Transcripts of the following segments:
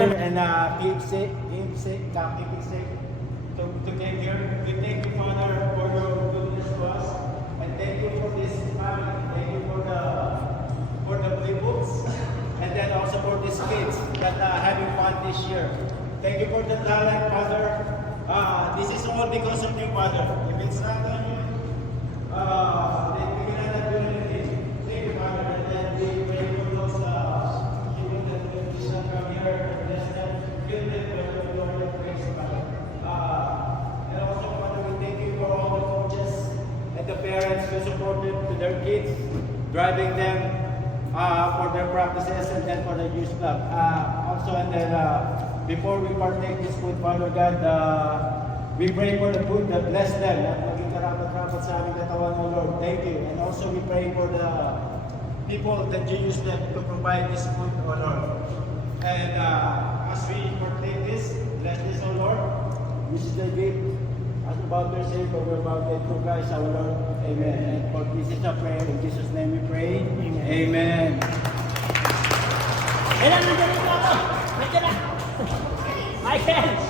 here and keep safe, keep it safe to get here. We thank you, Father, for your goodness to us, and thank you for this family. Thank you for the playbooks, and then also for these kids that are having fun this year. Thank you for the talent, Father. This is all because of you, Father. If it's not on you, then we cannot do anything. Thank you, Father. And then we pray for those people that will come here and bless them, fill them with your glory and praise, Father. And also, Father, we thank you for all the coaches and the parents who support them to their kids, driving them for their practices and then for the youth club. Also, and then before we partake this food, Father God, we pray for the food that bless them at maging karapat-rapat sa aming katawan, O Lord. Thank you. And also we pray for the people that you use them to provide this food, O Lord. And as we partake this, bless this, O Lord. This is the gift as about to receive for we're about to through Christ our Lord. Amen. And for this is a prayer. In Jesus' name we pray. Amen. Kailan nandiyan ito ako? Nandiyan na! Michael!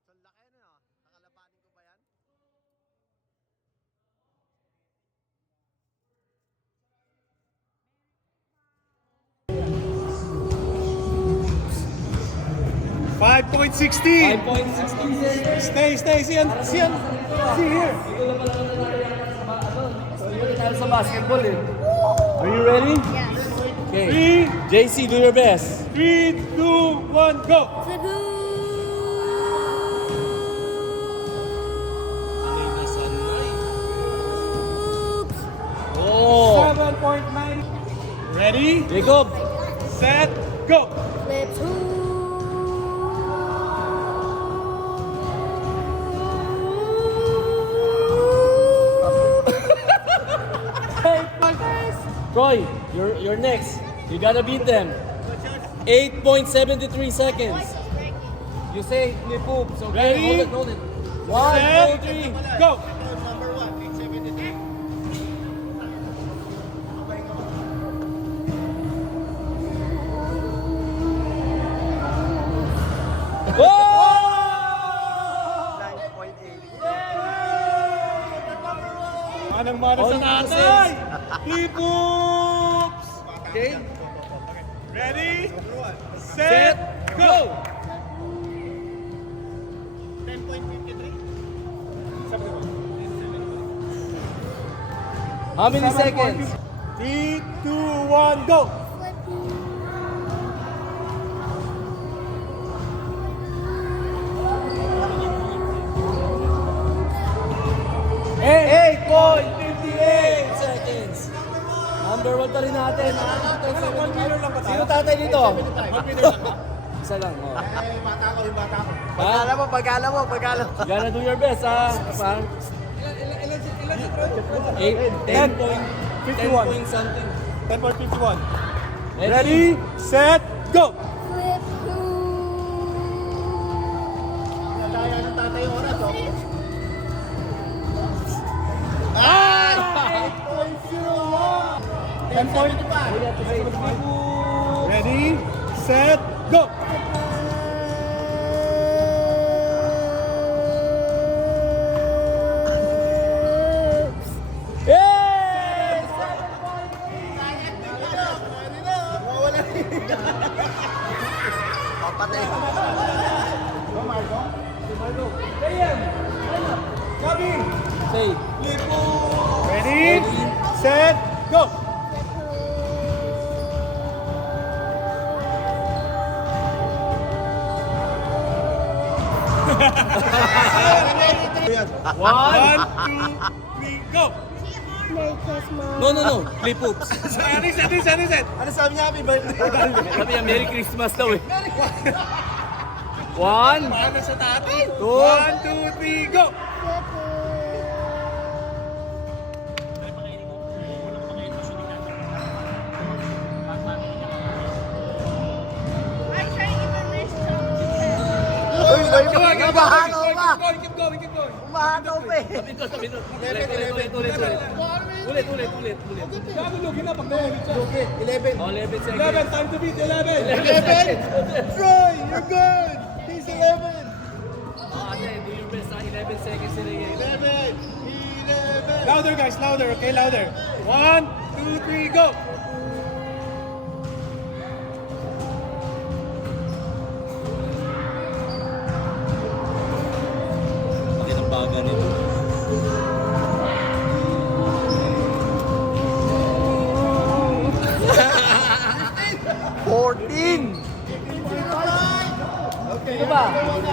So laki na no? Nakalabanin ko ba yan? $5.60. 5.16. Stay. See here. Tayo sa basketball eh. Are you ready? Yes. Okay. JC, do your best. 3, 2, 1, go. Oh! 7.9. Ready, Jacob! set, go. Let's Troy, you're next. You gotta beat them. 8.73 seconds. You say ni poops, okay? Ready? Hold it. Set, 1, 2, 3. go. Number 1, 873. Whoa! 9.8. Manang-mana sa tatay. T-Poops. Okay. Ready, set, go. 10.53. How many seconds? 3, 2, 1, go. Eight point 58 seconds. Number 1 pa rin natin. One winner lang ba tayo? Sino tatay dito? One winner lang ba? Isa lang. Oh. Yung bata ko. Ha? Pagkala mo. You gotta do your best, ha? 8, 10 point. 10 51. point something. 10.51. Ready, set, go! Flip Kaya ng tatay yung oras, oh. Ah! 10 point. Ready, set, go! Yes! Wala rin. Papatay. Say. Ready, set, go! One, two, three, go! Merry Christmas. No. Flip hoops. Ano set? Ano sabi niya? Happy birthday. Sabi niya, Merry Christmas daw eh. 1, Ano sa tatay? 2, 1, 2, 3, go! I try even this Uy, umahano pa. Keep going. Umahano pa eh. Sabi to. Ulit. Gagulugin na pag nahulog siya. Okay, 11. Oh, 11 seconds. 11, time to beat 11. 11! Troy, you're good! He's 11! Oh, ate, do your best ha. 11 seconds sila eh. 11! 11! Louder guys, louder, okay, louder. 1, 2, 3, go! Bakit ang baga nito? Ito ba?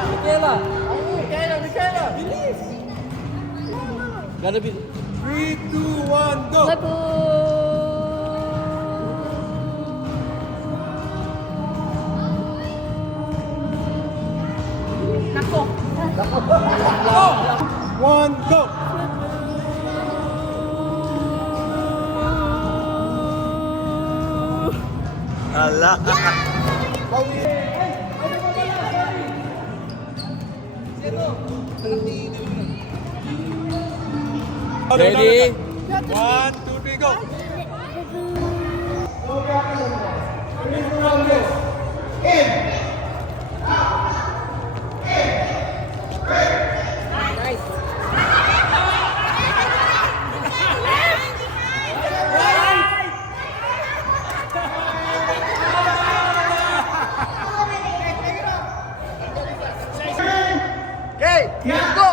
Michaela. Bilis. Gotta be... 3, 2, 1, go! Nako. 1, go! Ala. Ready? 1, 2, 3, go! Okay, let's go!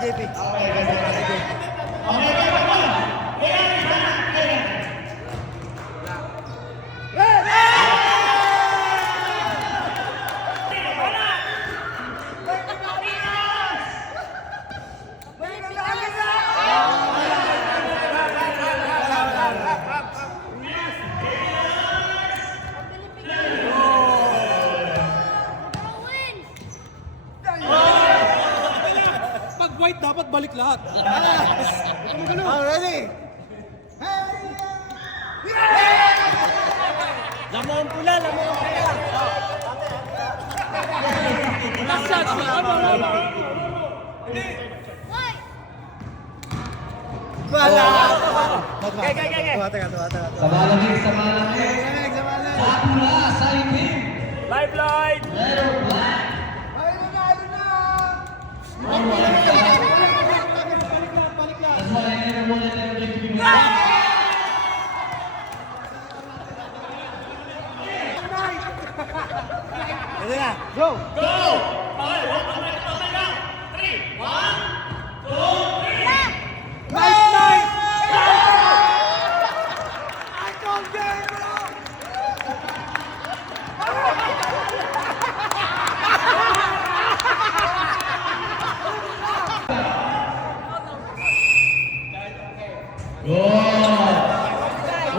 JP. Okay, white, dapat balik lahat. Oh, ready? Lamang pula. Last shot. Wala! Okay. Tuwa. Sa malamig. Sa pula, sa itim. Lifeline. Letter black. That's why I never wanted to give you Ready na, go!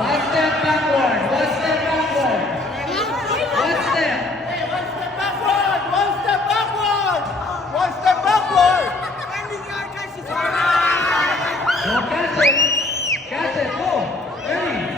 One step backward. One step backward. One step. One step backward! Go, catch it. Catch it. Go. Ready.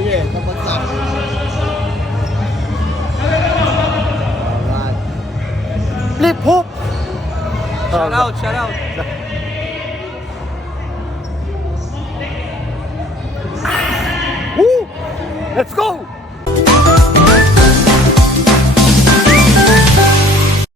Sige, dapat sa. Flip hook! Shout out. Woo! Let's go!